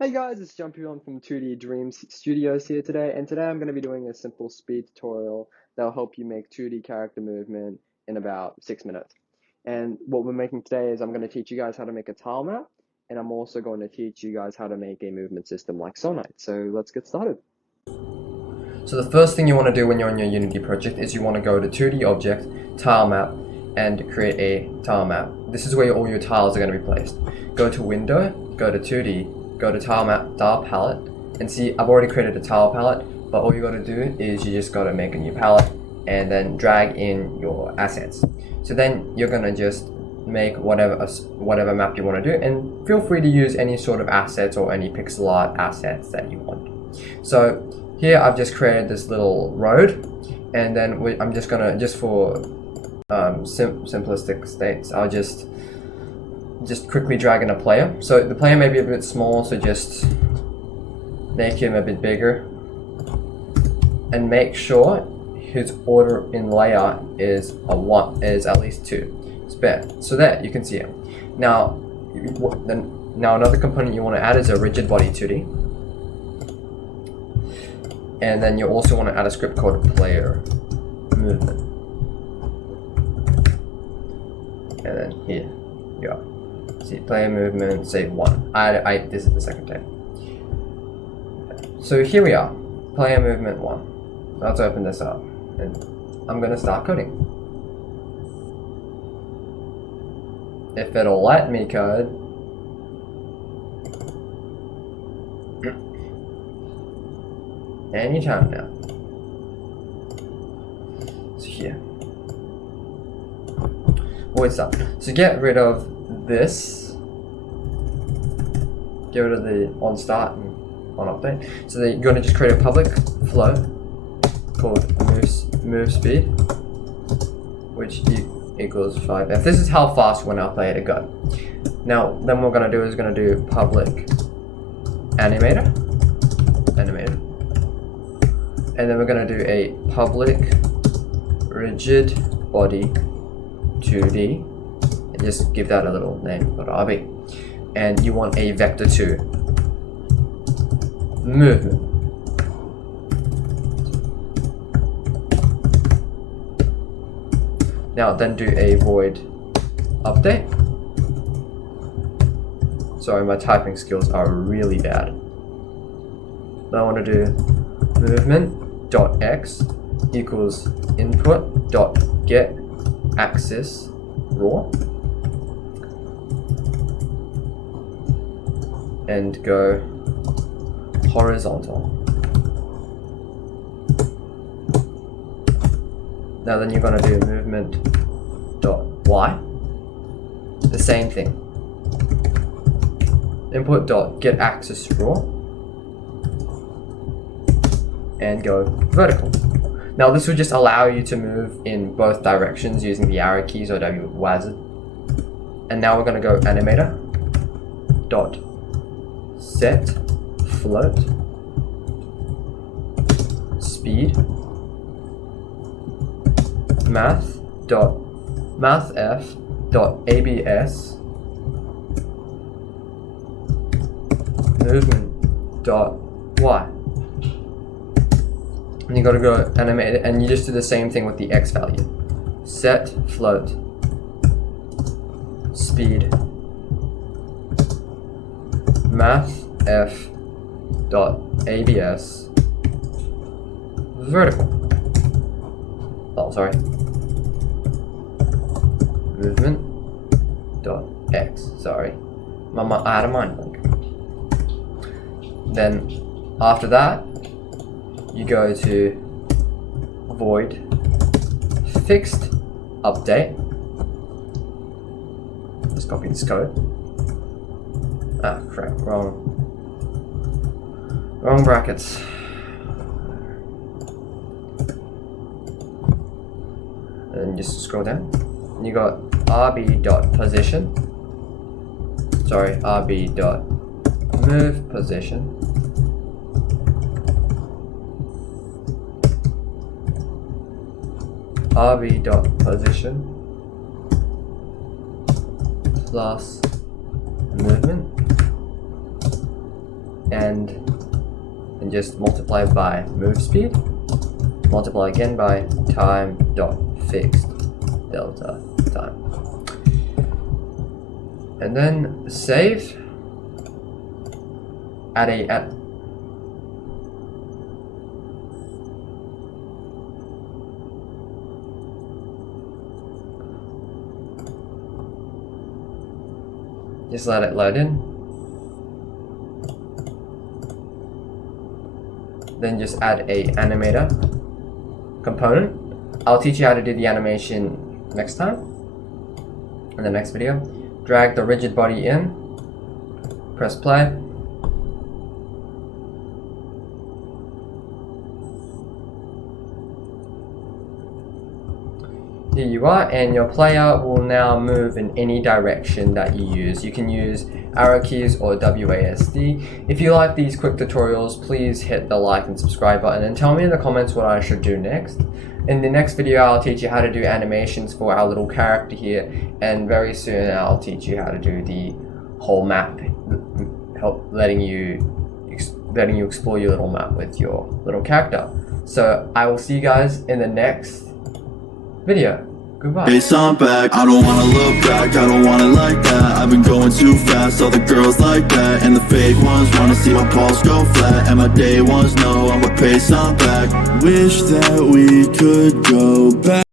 Hey guys, it's Jumpy on from 2D Dreams Studios here today, and today I'm going to be doing a simple speed tutorial that'll help you make 2D character movement in about 6 minutes. And what we're making today is I'm going to teach you guys how to make a tile map, and I'm also going to teach you guys how to make a movement system like Sonite. So let's get started. So the first thing you want to do when you're on your Unity project is you want to go to 2D Object, Tile Map, and create a tile map. This is where all your tiles are going to be placed. Go to Window, go to 2D, go to Tile Map, Tile Palette, and see I've already created a tile palette, but all you got to do is you just got to make a new palette and then drag in your assets. So then you're going to just make whatever map you want to do, and feel free to use any sort of assets or any pixel art assets that you want. So here I've just created this little road, and then I'm just gonna, just for simplistic states, I'll just quickly drag in a player. So the player may be a bit small, so just make him a bit bigger, and make sure his order in layer is at least 2. Spare, so that you can see him. Now another component you want to add is a rigid body 2D. And then you also want to add a script called player movement. And then here you go. See, player movement, save 1. This is the second time. So here we are, player movement 1. Let's open this up, and I'm gonna start coding. If it'll let me code. Anytime now. So here. Void stuff. So get rid of this. Get rid of the on start and on update. So then you're going to just create a public flow called move speed, which equals 5f. This is how fast when our player to go. Now then what we're going to do is going to do public animator. And then we're going to do a public rigid body 2D, and just give that a little name, .rb. And you want a vector 2 movement. Now then do a void update. Sorry, my typing skills are really bad. Then I want to do movement.x equals input.get axis raw, and go horizontal. Now then you're going to do movement.y, the same thing, input.get axis raw, and go vertical. Now this would just allow you to move in both directions using the arrow keys or WASD. And now we're going to go animator dot set float speed mathf dot abs movement dot y. And you gotta go animate it, and you just do the same thing with the x value. Set float speed mathf dot abs vertical. Oh, sorry. Movement dot x. Sorry, I had a mind blank. Then after that, you go to void fixed update. Let's copy this code. Ah, crap, wrong brackets. And just scroll down. And you got rb.position. Sorry, rb.move position. rb.position plus movement and just multiply by move speed, multiply again by time dot fixed delta time, and then save. Just let it load in. Then just add a animator component. I'll teach you how to do the animation next time, in the next video. Drag the rigid body in, press play. Here you are, and your player will now move in any direction that you use. You can use arrow keys or WASD. If you like these quick tutorials, please hit the like and subscribe button and tell me in the comments what I should do next. In the next video, I'll teach you how to do animations for our little character here, and very soon I'll teach you how to do the whole map, letting you explore your little map with your little character. So I will see you guys in the next video. Goodbye. Face on back, I don't wanna look back, I don't want it like that. I've been going too fast, all the girls like that, and the fake ones wanna see my balls go flat, and my day ones know I'm a pace on back. Wish that we could go back.